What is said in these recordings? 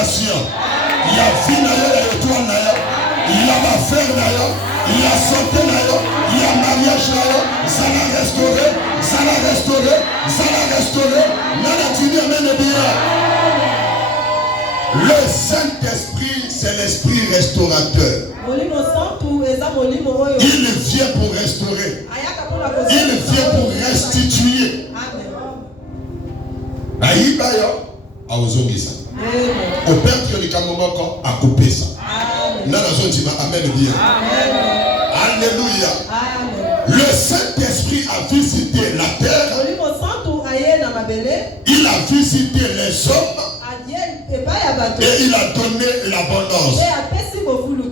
restauration. Il y a vie, il y a étoile, il y a affaire, il y a santé, il y a mariage, ça l'a restauré, ça l'a restauré, ça l'a restauré. Le Saint-Esprit, c'est l'esprit restaurateur. Il vient pour restaurer. Il vient pour restituer. Aïbayo, a osé ça. Au père qui a coupé ça. Amen bien. Alléluia. Le Saint-Esprit a visité la terre. Il a visité les hommes. Et il a donné l'abondance.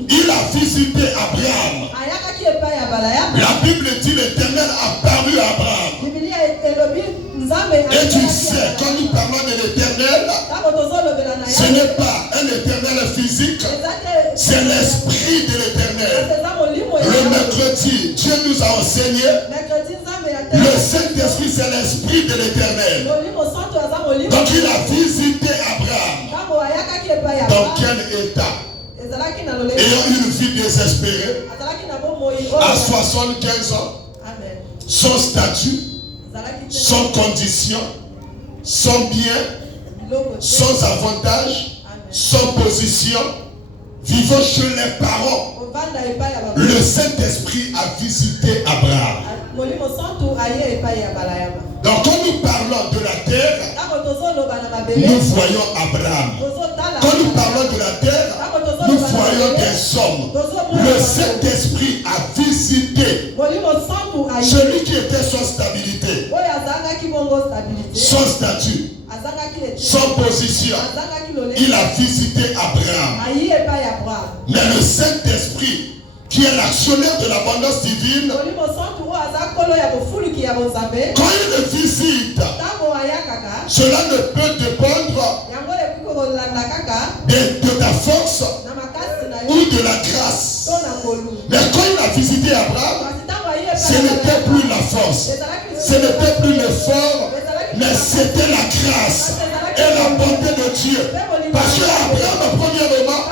Il a visité Abraham. La Bible dit l'Éternel a paru à Abraham. Et tu sais, quand nous parlons de l'Éternel, ce n'est pas un Éternel physique, c'est l'Esprit de l'Éternel. Le mercredi, Dieu nous a enseigné, le Saint-Esprit c'est l'Esprit de l'Éternel. Donc il a visité Abraham. Dans quel état? Ayant une vie désespérée, à 75 ans, sans statut, sans condition, sans bien, sans avantage, sans position, vivant chez les parents. Le Saint-Esprit a visité Abraham. Donc quand nous parlons de la terre, nous voyons Abraham. Quand nous parlons de la terre, nous voyons des hommes. Le Saint-Esprit a visité celui qui était sans stabilité, sans statut, sans position. Il a visité Abraham. Mais le Saint-Esprit, qui est l'actionnaire de l'abondance divine, quand il le visite, cela ne peut dépendre de ta force ou de la grâce. Mais quand il a visité Abraham, ce n'était plus la force, ce n'était plus l'effort, mais c'était la grâce et la bonté de Dieu. Parce qu'Abraham, au premier moment,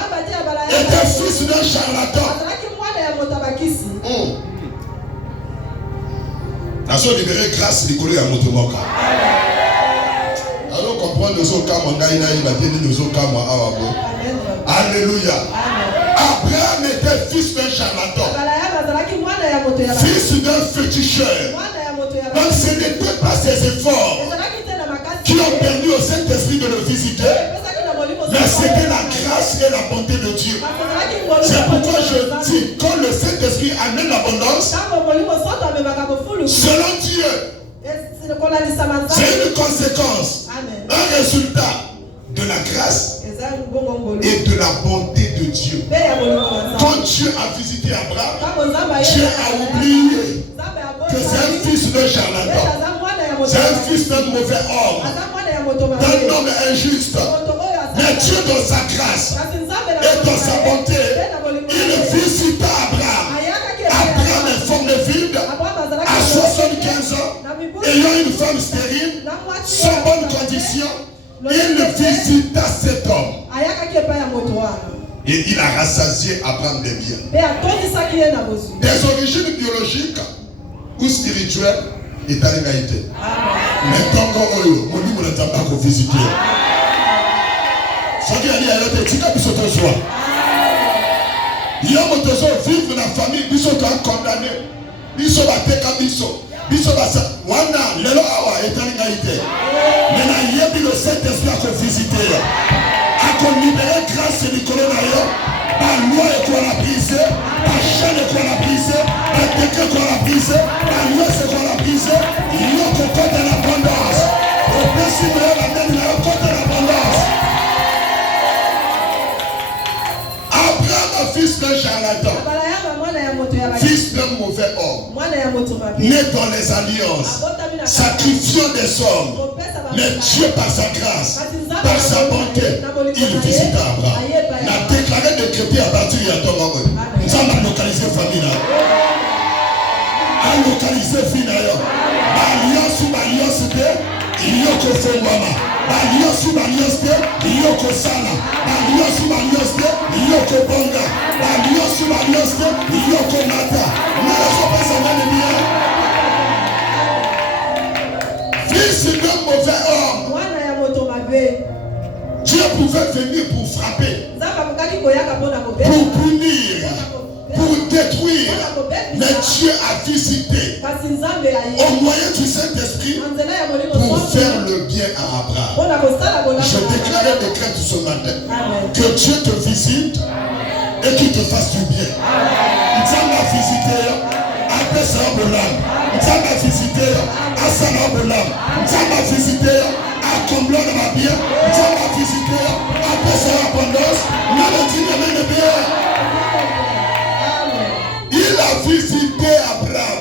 était fils d'un charlatan. Nazo libéré grâce Nicolas à Motomoka. Alors comprendre nos cas Mangaïna il a dit nos cas moi Awabo. Alléluia. Abraham était fils d'un charlatan. Fils d'un féticheur. Donc ce n'était pas ses efforts qui ont permis au Saint-Esprit de le visiter, mais c'était la grâce et la bonté de Dieu. C'est pourquoi je dis, quand le Saint-Esprit amène l'abondance, selon Dieu, c'est une conséquence, un résultat de la grâce et de la bonté de Dieu. Quand Dieu a visité Abraham, Dieu a oublié que c'est un fils de charlatan, c'est un fils d'un mauvais homme, d'un homme injuste. Mais Dieu dans sa grâce et dans sa bonté, il visita Abraham. Abraham est forme vide, à 75 ans, ayant une femme stérile, sans bonne condition, il visita cet homme. Et il a rassasié Abraham des biens. Des origines biologiques ou spirituelles, et à l'égalité. Mais tant qu'on ne t'a pas visité. Il y a des gens qui sont vivre dans la famille, ils sont condamnés. Ils sont battus comme ils sont. Ils sont battus. Wana, les lois est en égalité. Mais il y a le Saint-Esprit à visiter. À libérer grâce et Nicolas d'ailleurs. Par loi et quoi la briser. Par chaîne et quoi la briser. Par décret quoi la briser. Par loi c'est quoi la briser. Il y a un côté de l'abondance. Au principe de la même, il y a un côté de l'abondance. Fils d'un charlatan, fils d'un mauvais homme, né dans les alliances, sacrifiant des hommes, mais Dieu par sa grâce, par sa bonté, il visita Abraham. Il a déclaré de créer à partir de ton moment. Nous avons localisé famille. A localisé famille. Alliance ou alliance, il y a que Fongwama. Alliance ou alliance, il y a que Sala. Dieu pouvait venir pour frapper, pour punir, pour détruire. Mais Dieu a visité au moyen du Saint-Esprit pour faire le bien à Abraham. Je déclare et décrète ce matin que Dieu te visite et qu'il te fasse du bien. Dieu m'a visité à Bessabolam. Dieu m'a visité à Salabolam. Dieu m'a visité à Comblon de ma bien. Dieu m'a visité à Bessarabondos. Même de bien. Il a visité Abraham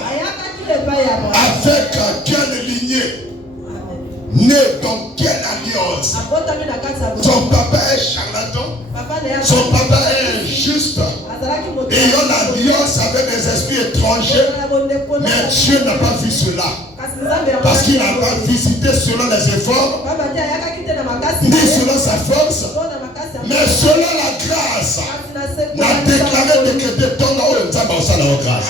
avec quelle lignée, né dans quelle alliance. Son papa est charlatan, son papa est injuste, ayant l'alliance avec des esprits étrangers. Mais Dieu n'a pas vu cela, parce qu'il n'a pas visité selon les efforts, ni selon sa force, mais selon la grâce. N'a déclaré que ton grâce.